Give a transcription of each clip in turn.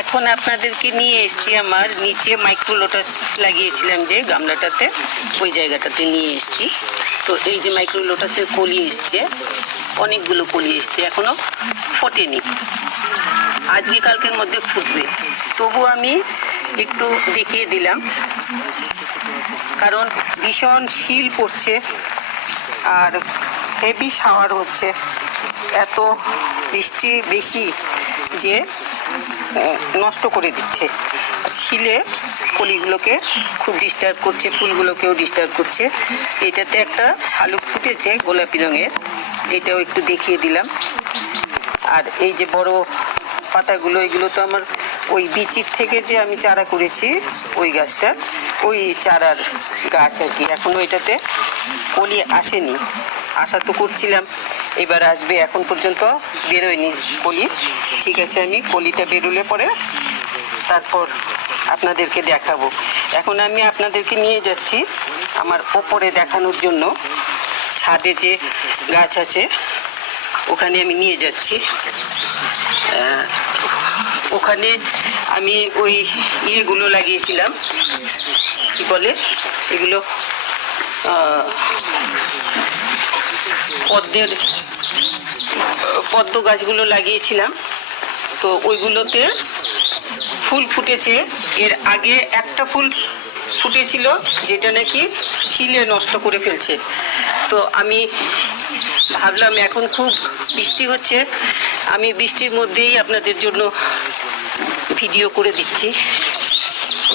এখন আপনাদেরকে নিয়ে এসেছি আমার নিচে মাইক্রো লোটাস লাগিয়েছিলাম যে গামলাটাতে, ওই জায়গাটাতে নিয়ে এসেছি। তো এই যে মাইক্রো লোটাসের কলি এসছে, অনেকগুলো কলি এসছে, এখনো ফোটেনি, আজকে কালকের মধ্যে ফুটবে। তবু আমি একটু দেখিয়ে দিলাম, কারণ ভীষণ শীল পড়ছে আর হেভি শাওয়ার হচ্ছে, এত বৃষ্টি বেশি যে নষ্ট করে দিচ্ছে। শিলে কলিগুলোকে খুব ডিস্টার্ব করছে, ফুলগুলোকেও ডিস্টার্ব করছে। এটাতে একটা শালুক ফুটেছে গোলাপি রঙের, এটাও একটু দেখিয়ে দিলাম। আর এই যে বড় পাতাগুলো, এগুলো তো আমার ওই বিচির থেকে যে আমি চারা করেছি ওই গাছটা, ওই চারার গাছ আর কি। এখনও এটাতে কলি আসেনি, আশা তো করছিলাম এবার আসবে, এখন পর্যন্ত বেরোয়নি কলি। ঠিক আছে, আমি কলিটা বেরোলে পরে তারপর আপনাদেরকে দেখাবো। এখন আমি আপনাদেরকে নিয়ে যাচ্ছি আমার ওপরে দেখানোর জন্য, ছাদে যে গাছ আছে ওখানে আমি নিয়ে যাচ্ছি। ওখানে আমি ওই ইয়েগুলো লাগিয়েছিলাম, কি বলে এগুলো, পদ্ম গাছগুলো লাগিয়েছিলাম। তো ওইগুলোতে ফুল ফুটেছে। এর আগে একটা ফুল ফুটেছিল যেটা নাকি শিলে নষ্ট করে ফেলছে। তো আমি ভাবলাম এখন খুব বৃষ্টি হচ্ছে, আমি বৃষ্টির মধ্যেই আপনাদের জন্য ভিডিও করে দিচ্ছি।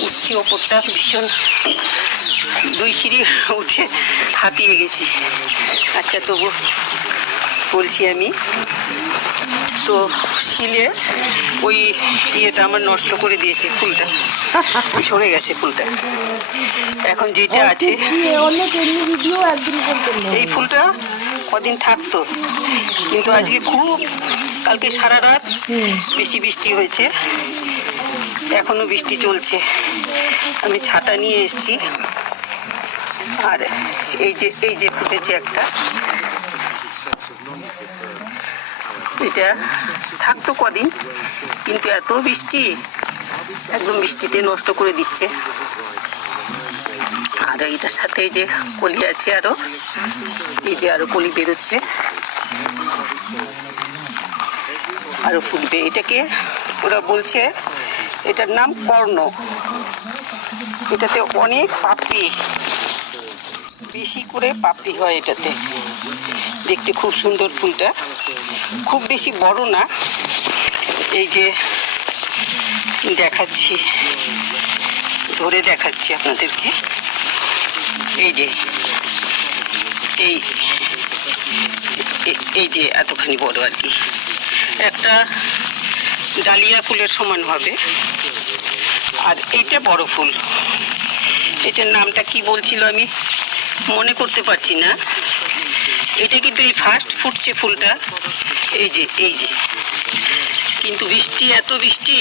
উঠছি ওপরটা, ভীষণ 2 সিঁড়ি উঠে হাঁপিয়ে গেছি। আচ্ছা, তবু বলছি আমি, তো শিলে ওই ইয়েটা আমার নষ্ট করে দিয়েছে, ফুলটা ঝরে গেছে ফুলটা। এখন যেটা আছে এই ফুলটা কদিন থাকতো, কিন্তু আজকে খুব, কালকে সারা রাত বেশি বৃষ্টি হয়েছে, এখনো বৃষ্টি চলছে। আমি ছাতা নিয়ে এসেছি। আর এই যে ফুটেছে একটা, এটা থাকতো কদিন, কিন্তু এত বৃষ্টি একদম বৃষ্টিতে নষ্ট করে দিচ্ছে। আর এটার সাথে এই যে কলি আছে, আরো এই যে আরো কলি বেরোচ্ছে, আরো ফুটবে। এটাকে ওরা বলছে, এটার নাম কর্ণ। এটাতে অনেক পাপড়ি, বেশি করে পাপড়ি হয় এটাতে, দেখতে খুব সুন্দর ফুলটা, খুব বেশি বড় না। এই যে দেখাচ্ছি, ধরে দেখাচ্ছি আপনাদেরকে, এই যে এই যে এতখানি বড় আর কি, একটা ডালিয়া ফুলের সমান হবে। আর এইটা বড় ফুল, এটার নামটা কি বলছিল আমি মনে করতে পারছি না। এটা কিন্তু এই ফার্স্ট ফুটছে ফুলটা, এই যে কিন্তু বৃষ্টি, এত বৃষ্টি,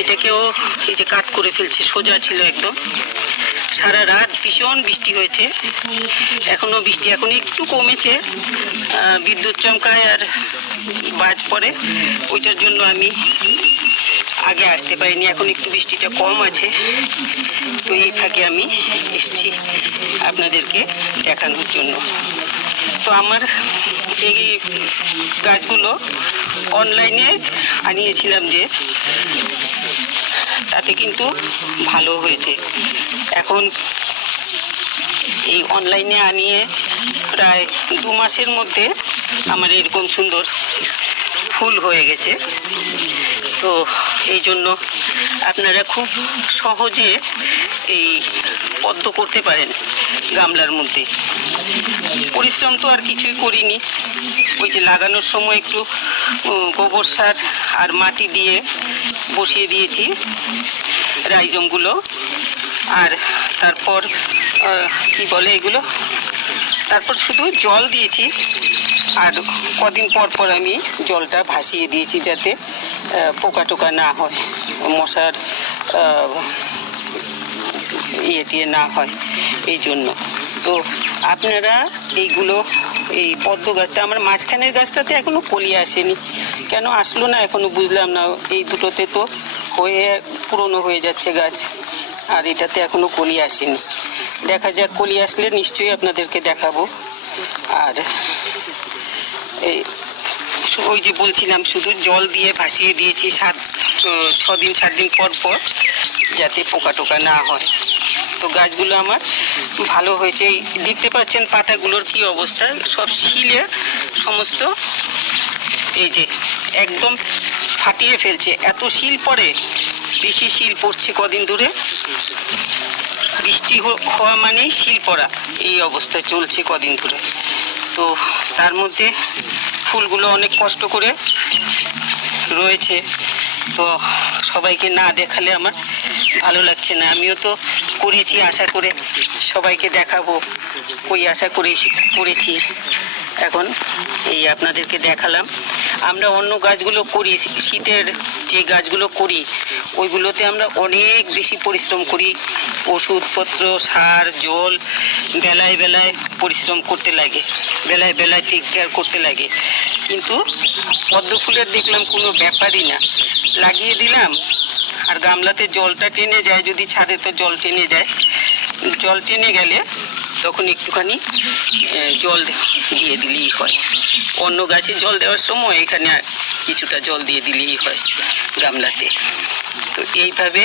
এটাকেও এই যে কাট করে ফেলছে। সোজা ছিল একদম, সারা রাত ভীষণ বৃষ্টি হয়েছে, এখনো বৃষ্টি এখন একটু কমেছে, বিদ্যুৎ চমকায় আর বাজ পড়ে, ওইটার জন্য আমি আগে আসতে পারিনি। এখন একটু বৃষ্টিটা কম আছে, তো এই ফাঁকে আমি এসেছি আপনাদেরকে দেখানোর জন্য। তো আমার এই গাছগুলো অনলাইনে আনিয়েছিলাম যে, তাতে কিন্তু ভালো হয়েছে। এখন এই অনলাইনে আনিয়ে প্রায় 2 মাসের মধ্যে আমার এরকম সুন্দর ফুল হয়ে গেছে। তো এই জন্য আপনারা খুব সহজে এই পদ্ম করতে পারেন গামলার মধ্যে। পরিশ্রম তো আর কিছুই করিনি, ওই যে লাগানোর সময় একটু গোবর সার আর মাটি দিয়ে বসিয়ে দিয়েছি রাইজমগুলো, আর তারপর কি বলে এগুলো, তারপর শুধু জল দিয়েছি। আর কদিন পর পর আমি জলটা ভাসিয়ে দিয়েছি যাতে পোকা টোকা না হয়, মশার ইয়ে টিয়ে না হয়, এই জন্য। তো আপনারা এইগুলো এই পদ্ম গাছটা, আমার মাঝখানের গাছটাতে এখনো কলি আসেনি, কেন আসলো না এখনো বুঝলাম না। এই দুটোতে তো হয়ে পুরনো হয়ে যাচ্ছে গাছ, আর এটাতে এখনো কলি আসেনি। দেখা যাক, কলি আসলে নিশ্চয়ই আপনাদেরকে দেখাবো। আর এই ওই যে বলছিলাম, শুধু জল দিয়ে ভাসিয়ে দিয়েছি 6 দিন 7 দিন পর পর, যাতে পোকা টোকা না হয়। তো গাছগুলো আমার ভালো হয়েছে। এই দেখতে পাচ্ছেন পাতাগুলোর কি অবস্থা, সব শিলে সমস্ত এই যে একদম ফাটিয়ে ফেলছে, এত শিল পড়ে, বেশি শিল পড়ছে কদিন ধরে। বৃষ্টি হওয়া মানেই শিল পড়া, এই অবস্থায় চলছে কদিন ধরে। তো তার মধ্যে ফুলগুলো অনেক কষ্ট করে রয়েছে, তো সবাইকে না দেখালে আমার ভালো লাগছে না। আমিও তো করেছি আশা করে সবাইকে দেখাবো, ওই আশা করেছি। এখন এই আপনাদেরকে দেখালাম। আমরা অন্য গাছগুলো করি, শীতের যে গাছগুলো করি ওইগুলোতে আমরা অনেক বেশি পরিশ্রম করি, ওষুধপত্র, সার, জল, বেলায় বেলায় পরিশ্রম করতে লাগে, বেলায় বেলায় টেক কেয়ার করতে লাগে। কিন্তু পদ্ম ফুলের দেখলাম কোনো ব্যাপারই না, লাগিয়ে দিলাম আর গামলাতে জলটা টেনে যায়, যদি ছাদে তো জল টেনে যায়, জল টেনে গেলে তখন একটুখানি জল দিয়ে দিলেই হয়। অন্য গাছে জল দেওয়ার সময় এখানে কিছুটা জল দিয়ে দিলেই হয় গামলাতে। তো এইভাবে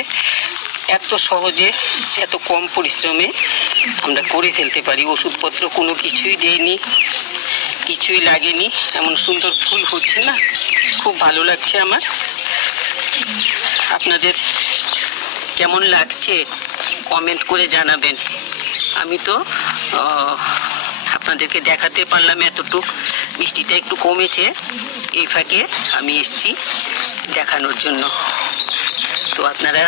এত সহজে, এত কম পরিশ্রমে আমরা করে ফেলতে পারি। ওষুধপত্র কোনো কিছুই দেয়নি, কিছুই লাগেনি, এমন সুন্দর ফুল হচ্ছে না, খুব ভালো লাগছে আমার। আপনাদের কেমন লাগছে কমেন্ট করে জানাবেন। আমি তো আপনাদেরকে দেখাতে পারলাম এতটুক, বৃষ্টিটা একটু কমেছে, এই ফাঁকে আমি এসছি দেখানোর জন্য। তো আপনারা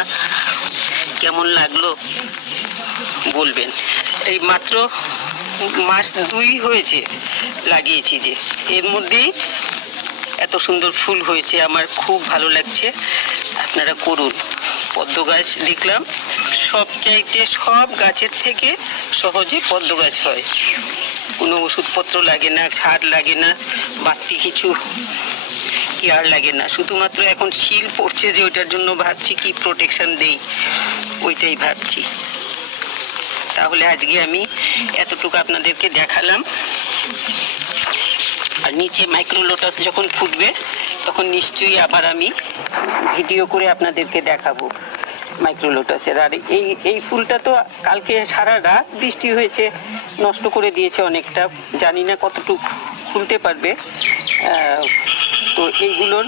কেমন লাগলো বলবেন। এই মাত্র মাস 2 হয়েছে লাগিয়েছি, যে এর মধ্যেই এত সুন্দর ফুল হয়েছে, আমার খুব ভালো লাগছে। আপনারা করুন। পদ্ম গাছ দেখলাম সবচাইতে, সব গাছের থেকে সহজে পদ্ম গাছ হয়, কোনো ওষুধপত্র লাগে না, সার লাগে না, বাড়তি কিছু কেয়ার লাগে না। শুধুমাত্র এখন শিল পড়ছে, যে ওইটার জন্য ভাবছি কি প্রোটেকশন দেই, ওইটাই ভাবছি। তাহলে আজকে আমি এতটুকু আপনাদেরকে দেখালাম। আর নিচে মাইক্রোলোটাস যখন ফুটবে তখন নিশ্চয়ই আবার আমি ভিডিও করে আপনাদেরকে দেখাবো মাইক্রোলোটাসের। আর এই ফুলটা তো কালকে সারা রাত বৃষ্টি হয়েছে, নষ্ট করে দিয়েছে অনেকটা, জানি না কতটুকু ফুলতে পারবে। তো এইগুলোর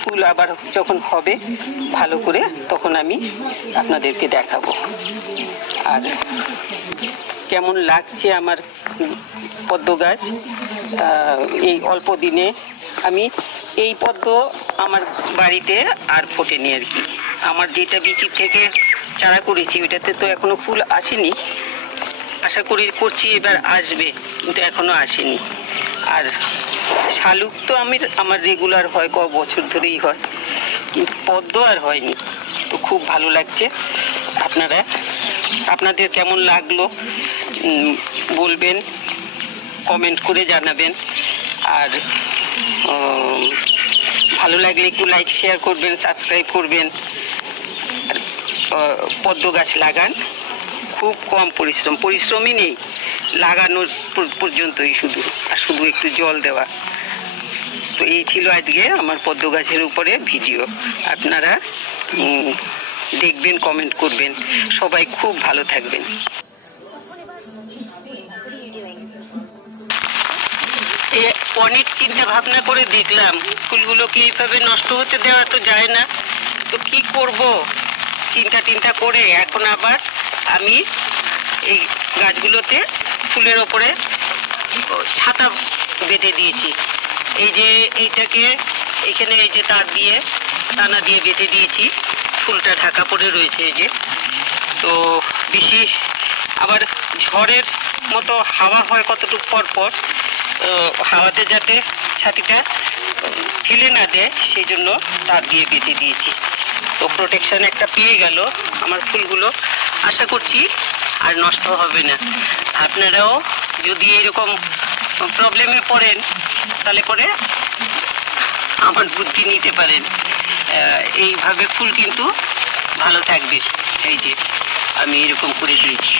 ফুল আবার যখন হবে ভালো করে, তখন আমি আপনাদেরকে দেখাবো। আর কেমন লাগছে আমার পদ্ম গাছ এই অল্প দিনে। আমি এই পদ্ম আমার বাড়িতে আর ফোটেনি আর কি, আমার যেটা বিচির থেকে চারা করেছি ওইটাতে তো এখনো ফুল আসেনি, আশা করছি এবার আসবে, কিন্তু এখনো আসেনি। আর শালুক তো আমার রেগুলার হয়, বছর ধরেই হয়, কিন্তু পদ্ম আর হয়নি। তো খুব ভালো লাগছে। আপনাদের কেমন লাগলো বলবেন, কমেন্ট করে জানাবেন। আর ভালো লাগলে একটু লাইক, শেয়ার করবেন, সাবস্ক্রাইব করবেন। পদ্ম গাছ লাগান, খুব কম পরিশ্রমই নেই, লাগানোর পর্যন্তই শুধু একটু জল দেওয়া। তো এই ছিল আজকে আমার পদ্ম গাছের উপরে ভিডিও। আপনারা দেখবেন, কমেন্ট করবেন। সবাই খুব ভালো থাকবেন। অনেক চিন্তা ভাবনা করে দেখলাম ফুলগুলোকে এইভাবে নষ্ট হতে দেওয়া তো যায় না, তো কি করব চিন্তা করে এখন আবার আমি এই গাছগুলোতে ফুলের ওপরে ছাতা বেঁধে দিয়েছি। এই যে এইটাকে এখানে এই যে তার দিয়ে, টানা দিয়ে বেঁধে দিয়েছি, ফুলটা ঢাকা পড়ে রয়েছে। এই যে, তো বেশি আবার ঝড়ের মতো হাওয়া হয় কতটুকু পর পর, হাওয়াতে যাতে ছাতিটা ফেলে না দেয়, সেই জন্য তার দিয়ে বেঁধে দিয়েছি। তো প্রোটেকশন একটা পেয়ে গেল আমার ফুলগুলো, আশা করছি আর নষ্ট হবে না। আপনারাও যদি এরকম প্রবলেমে পড়েন তাহলে পরে আমার বুদ্ধি নিতে পারেন। এইভাবে ফুল কিন্তু ভালো থাকবে। এই যে আমি এরকম করে দিয়েছি।